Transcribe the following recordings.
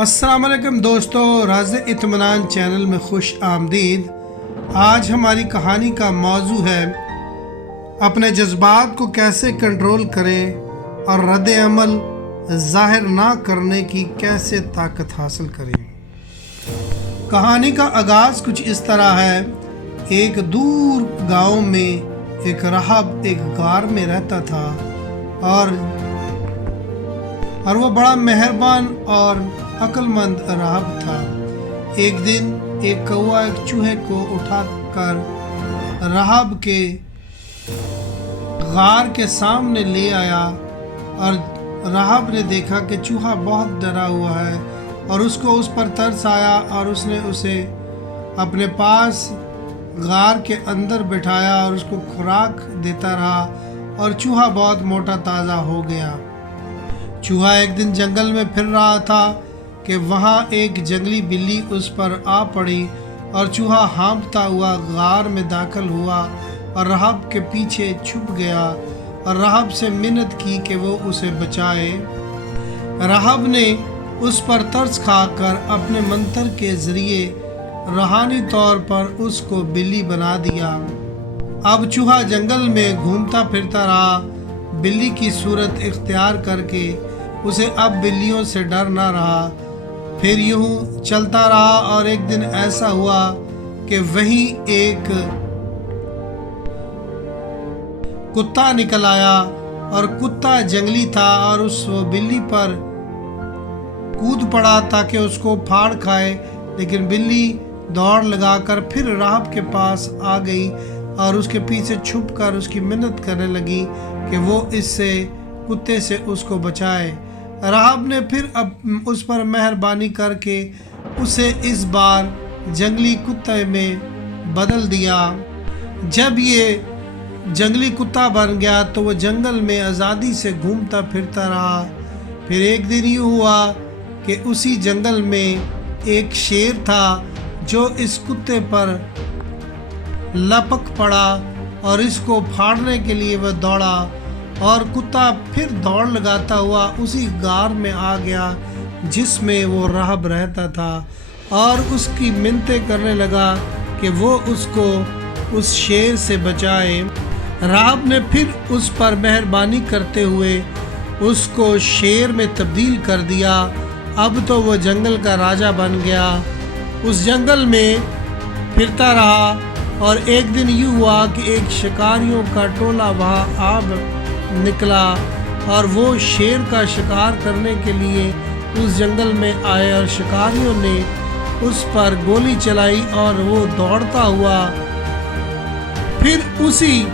السلام علیکم دوستو، راز اطمینان چینل میں خوش آمدید۔ آج ہماری کہانی کا موضوع ہے اپنے جذبات کو کیسے کنٹرول کریں اور رد عمل ظاہر نہ کرنے کی کیسے طاقت حاصل کریں۔ کہانی کا آغاز کچھ اس طرح ہے۔ ایک دور گاؤں میں ایک راہب ایک غار میں رہتا تھا اور وہ بڑا مہربان اور عقل مند راہب تھا۔ ایک دن ایک کوا ایک چوہے کو اٹھا کر راہب کے غار کے سامنے لے آیا اور راہب نے دیکھا کہ چوہا بہت ڈرا ہوا ہے اور اس کو اس پر ترس آیا اور اس نے اسے اپنے پاس غار کے اندر بٹھایا اور اس کو خوراک دیتا رہا اور چوہا بہت موٹا تازہ ہو گیا۔ چوہا ایک دن جنگل میں پھر رہا تھا کہ وہاں ایک جنگلی بلی اس پر آ پڑی اور چوہا ہانپتا ہوا غار میں داخل ہوا اور راہب کے پیچھے چھپ گیا اور راہب سے منت کی کہ وہ اسے بچائے۔ راہب نے اس پر ترس کھا کر اپنے منتر کے ذریعے روحانی طور پر اس کو بلی بنا دیا۔ اب چوہا جنگل میں گھومتا پھرتا رہا، بلی کی صورت اختیار کر کے اسے اب بلیوں سے ڈر نہ رہا۔ پھر یوں چلتا رہا اور ایک دن ایسا ہوا کہ وہیں ایک کتا نکل آیا اور کتا جنگلی تھا اور اس بلی پر کود پڑا تاکہ اس کو پھاڑ کھائے، لیکن بلی دوڑ لگا کر پھر راہب کے پاس آ گئی اور اس کے پیچھے چھپ کر اس کی منت کرنے لگی کہ وہ کتے سے اس کو بچائے۔ راہب نے پھر اس پر مہربانی کر کے اسے اس بار جنگلی کتے میں بدل دیا۔ جب یہ جنگلی کتا بن گیا تو وہ جنگل میں آزادی سے گھومتا پھرتا رہا۔ پھر ایک دن یوں ہوا کہ اسی جنگل میں ایک شیر تھا جو اس کتے پر لپک پڑا اور اس کو پھاڑنے کے لیے وہ دوڑا اور کتا پھر دوڑ لگاتا ہوا اسی غار میں آ گیا جس میں وہ راہب رہتا تھا اور اس کی منتیں کرنے لگا کہ وہ اس کو اس شیر سے بچائے۔ راہب نے پھر اس پر مہربانی کرتے ہوئے اس کو شیر میں تبدیل کر دیا۔ اب تو وہ جنگل کا راجا بن گیا، اس جنگل میں پھرتا رہا اور ایک دن یوں ہوا کہ ایک شکاریوں کا ٹولہ وہاں آب نکلا اور وہ شیر کا شکار کرنے کے لیے اس جنگل میں آئے اور شکاریوں نے اس پر گولی چلائی اور وہ دوڑتا ہوا پھر اسی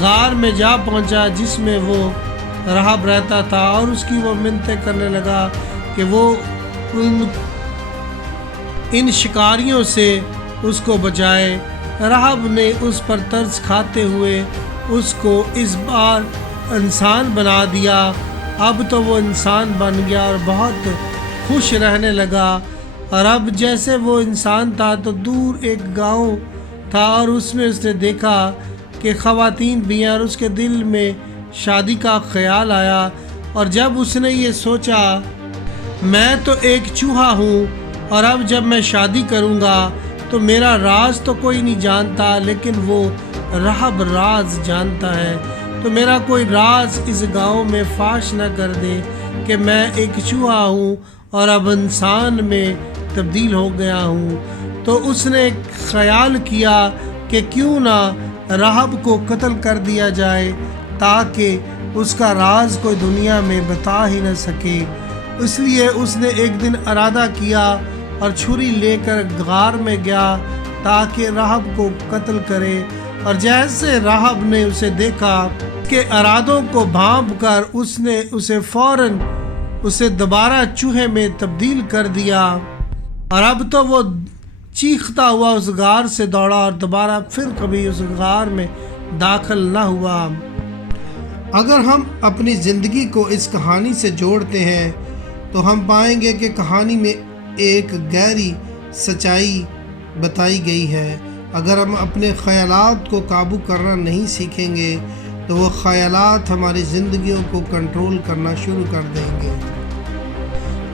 غار میں جا پہنچا جس میں وہ راہب رہتا تھا اور اس کی وہ منتیں کرنے لگا کہ وہ ان شکاریوں سے اس کو بچائے۔ راہب نے اس پر ترس کھاتے ہوئے اس کو اس بار انسان بنا دیا۔ اب تو وہ انسان بن گیا اور بہت خوش رہنے لگا۔ اور اب جیسے وہ انسان تھا تو دور ایک گاؤں تھا اور اس میں اس نے دیکھا کہ خواتین بھی ہیں اور اس کے دل میں شادی کا خیال آیا۔ اور جب اس نے یہ سوچا میں تو ایک چوہا ہوں اور اب جب میں شادی کروں گا تو میرا راز تو کوئی نہیں جانتا، لیکن وہ راہب راز جانتا ہے، تو میرا کوئی راز اس گاؤں میں فاش نہ کر دے کہ میں ایک چوہا ہوں اور اب انسان میں تبدیل ہو گیا ہوں۔ تو اس نے خیال کیا کہ کیوں نہ راہب کو قتل کر دیا جائے تاکہ اس کا راز کوئی دنیا میں بتا ہی نہ سکے۔ اس لیے اس نے ایک دن ارادہ کیا اور چھری لے کر غار میں گیا تاکہ راہب کو قتل کرے۔ اور جیسے راہب نے اسے دیکھا کہ ارادوں کو بھانپ کر اس نے فوراً دوبارہ چوہے میں تبدیل کر دیا اور اب تو وہ چیختا ہوا اس غار سے دوڑا اور دوبارہ پھر کبھی اس غار میں داخل نہ ہوا۔ اگر ہم اپنی زندگی کو اس کہانی سے جوڑتے ہیں تو ہم پائیں گے کہ کہانی میں ایک گہری سچائی بتائی گئی ہے۔ اگر ہم اپنے خیالات کو قابو کرنا نہیں سیکھیں گے تو وہ خیالات ہماری زندگیوں کو کنٹرول کرنا شروع کر دیں گے۔